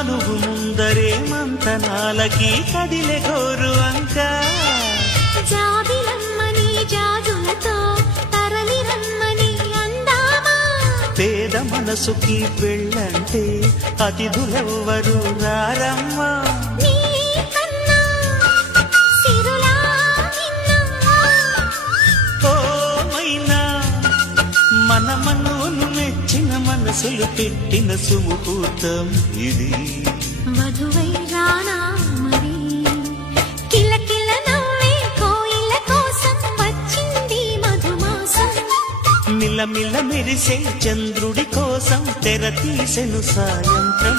మనువు ముందరే మంతనాలకి కదిలే గోరు అంక జాబిలమ్మని జాజులతో తరలి రమ్మని అందామా పేద మనసుకి పెళ్ళంటే అతిథులెవ్వరు రారమ్మా మన మనవును మెచ్చిన మనసులు పెట్టిన సుముహూర్తం ఇది మధువై రానా మరి కిలకిల నవ్వే కోయిల కోసం వచ్చింది మధుమాసం మిలమిల మెరిసే చంద్రుడి కోసం తెర తీసెను సాయంత్రం